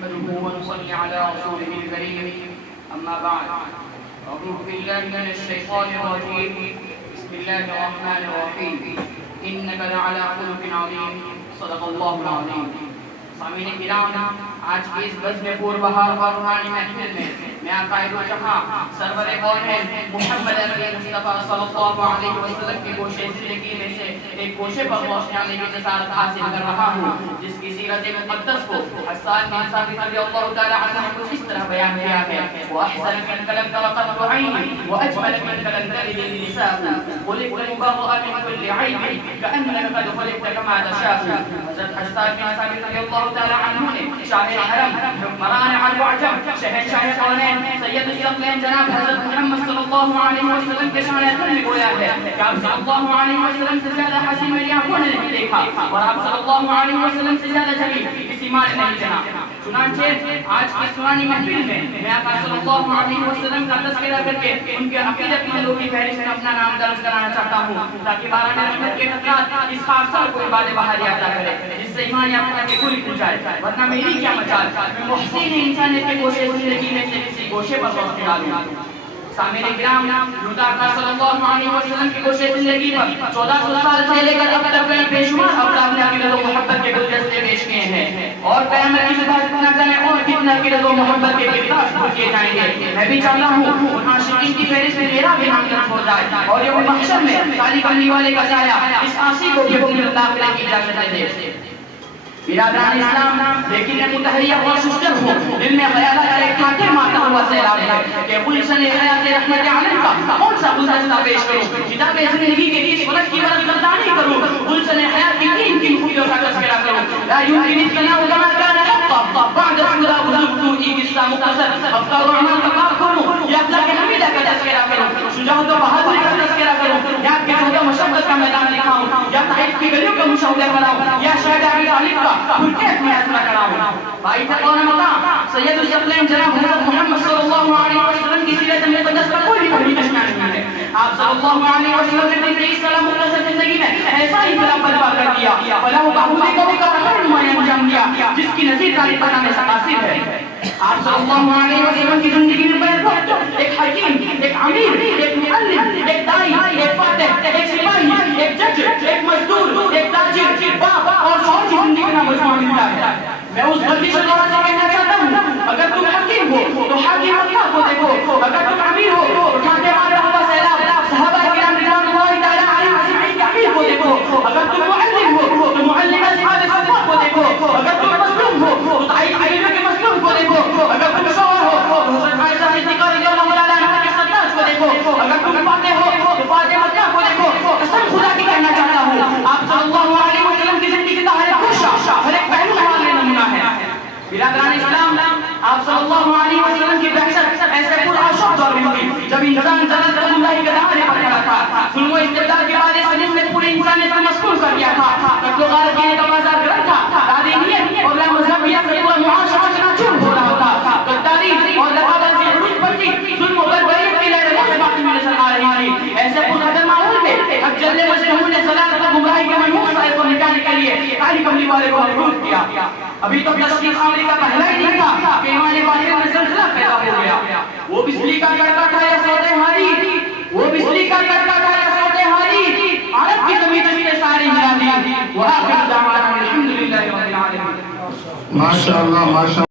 نحمده ونصلي على رسوله الكريم أما بعد أعوذ بالله من الشيطان الرجيم بسم الله الرحمن الرحيم إنك لعلى خلق عظيم صدق الله العظيم. سامعین کرام، آج کی اس بزم پوربہار اور روحانی محفل میں میں قائد و جہاں سرور کونین محمد عربی مصطفیٰ صلی اللہ علیہ وسلم کی گوشے زندگی میں سے ایک گوشے پر روشنی ڈالنے کی جسارت حاصل کر رہا ہوں، جس کی سیرت مقدس کو حسان بن ثابت رضی اللہ تعالی عنہ نے کچھ اس طرح بیان کیا ہے: وَأَحْسَنَ مِنْكَ لَمْ تَرَ قَطُّ عَيْنٌ وَأَجْمَلَ مِنْكَ لَمْ تَلِدِ النِّسَاءُ خُلِقْتَ مُبَرَّأً مِنْ كُلِّ عَيْبٍ كَأَنَّكَ قَدْ خُلِقْتَ كَمَا تَشَاءُ. حضرت حسان بن ثابت رضی اللہ تعالی عنہ نے شاہ حرم، حکمران عرب و عجم، شہنشاہ کونین، سید الثقلین جناب حضرت محمد صلی اللہ علیہ وسلم کے شان اکرم میں گویا ہے کہ آپ صلی اللہ علیہ وسلم سے زیادہ حسین میری آنکھوں نے نہیں دیکھا، اور آپ صلی اللہ علیہ وسلم سے زیادہ جلیل کسی ماں نے نہیں جنا. چنانچہ آج کی سنانی محفل میں میں آقا صلی اللہ علیہ وسلم کا تذکرہ کر کے ان کے عقیدت مندوں کی فہرست میں اپنا نام درج کرانا چاہتا ہوں، تاکہ باران رحمت کے خطرات اس خاصہ کو عباد بہار یاد کرے، جس سے ایمان یافتہ کے کھل کھل جائے. ورنہ میری کیا مجال، میں محسن انسانیت کے گوشے زندگی میں سے کسی گوشے پر روشنی ڈالوں. سامعین کرام، آقا صلی اللہ علیہ وسلم کی گوشے زندگی پر 1400 سال سے لے کر اب تک کئی بے شمار افراد نے عقیدت و محبت کے گلدستے پیش کیے ہیں، اور قیامت کی صبح نہ جانے اور کتنا عقیدت و محبت کے گلدستے پر کیے جائیں گے. میں بھی چاہتا ہوں ان عاشقین کی فہرست میں میرا بھی نام درج ہو جائے، اور یوم محشر میں کالی کملی والے کا سایہ اس عاشق کو بھی اپنے داخلے کی اجازت دے. برادران اسلام، لیکن میں متحیر اور ششتر ہوں، دل میں خیالات کا ایک ٹھاٹھے مارتا ہوا سیلاب ہے کہ گلشن حیات رحمت عالم کا کون سا گلدستہ پیش کروں، کتاب زندگی کے کس فلک کی ورد گردانی کروں، گلشن حیات کی کن کن خوبیوں کا تذکرہ کروں. لا يمكن التناول كما كان حقا بعد سورہ وضوء کی قصہ مختصر افکار و اعمال کا باب کھولوں، یا اخلاق حمیدہ کا تذکرہ کروں، شجاعت و بہادری کا تذکرہ کروں، یا جہد و مشقت کا میدان دکھاؤں، یا طائف کی گلیوں کا مشاہدہ بناؤں، یا شہید ابی طالب کا کیف میں ایسا کراؤں. بھائی تقوان مقام سید الثقلین جناب حضرت محمد صلی اللہ علیہ وسلم کی سیرت مقدس کا کوئی بھی پہلی کشنا نہیں ہے. آپ صلی اللہ علیہ وسلم نے اپنی 23 سالہ مختصر زندگی میں ایسا ہی بلا برپا کر دیا، فلاح و بہبودی کو کا ہر نمایاں انجام دیا جس کی نظیر تاریخ بنانے سے قاصر ہے. آپ صلی اللہ علیہ وسلم کی زندگی میں ایک حکیم، ایک امیر، ایک معلم، ایک دائی، ایک فاتح، ایک سپاہی، ایک جج، ایک مزدور، ایک تاجر، باپ اور شوہر کی زندگی کا مجموعہ ملتا ہے. میں اس غلطی سے دوبارہ سے کہنا چاہتا ہوں، اگر تم حکیم ہو تو حاکم اللہ کو دیکھو، اگر تم امیر ہو تو ٹھاٹے مارتا ہوا سیلاب صحابہ کرام رضوان اللہ تعالی علیہم اجمعین کے امیر کو دیکھو، اگر تم معلم ہو تو معلم اصحاب صفوہ کو دیکھو، اگر تم مظلوم ہو تو طائف علیہ کے مظلوم کو دیکھو، اگر تم شوہر ہو تو حضرت عائشہ صدیقہ رضی اللہ تعالی عنہا کے سرداج کو دیکھو، اگر تم فاتح ہو تو فاتح مکہ کو دیکھو. قسم خدا کی کہنا چاہتا ہوں، آپ صلی اللہ علیہ وسلم کی زندگی کا ہر ایک گوشہ، ہر ایک پہلو حوالے نمونہ ہے. برادران اسلام، آپ صلی اللہ علیہ وسلم کی بحثت ایسے پرآشوق دور میں ہوئی جب انسان ذلت اللہ کے دہانے پر کھڑا تھا. ظلم و استبداد کے بعد اس علم نے پورے انسانیت کو مسکون کر دیا تھا. قتل و غارت دینے کا بازار گرم تھا. تعلیمیت اور لا مذہبیت سے پورا معاشرہ چناچور ہو رہا تھا. غداری اور لقابازی عروج پر تھی. ظلم و بربریت کی لہر موج باقی میں نظر آ رہی تھی. ایسے پرخطر ماحول میں اب جلنے مجنون نے ضلالت و گمراہی کے منحوس سائے کو مٹانے کے لیے کالی کملی والے کو مبعوث کیا. ابھی تو تشریف آوری کا پہلا ہی نہیں تھا کہ ایمان باطل میں زلزلہ پیدا ہو گیا. وہ بجلی کا کڑکا تھا یا سودے ہاری، وہ بجلی کا کڑکا تھا یا سودے ہاری، عرب کی زمین جس نے ساری ہلا دی. وآخر دعوانا الحمدللہ رب العالمین. ماشاءاللہ ماشاءاللہ.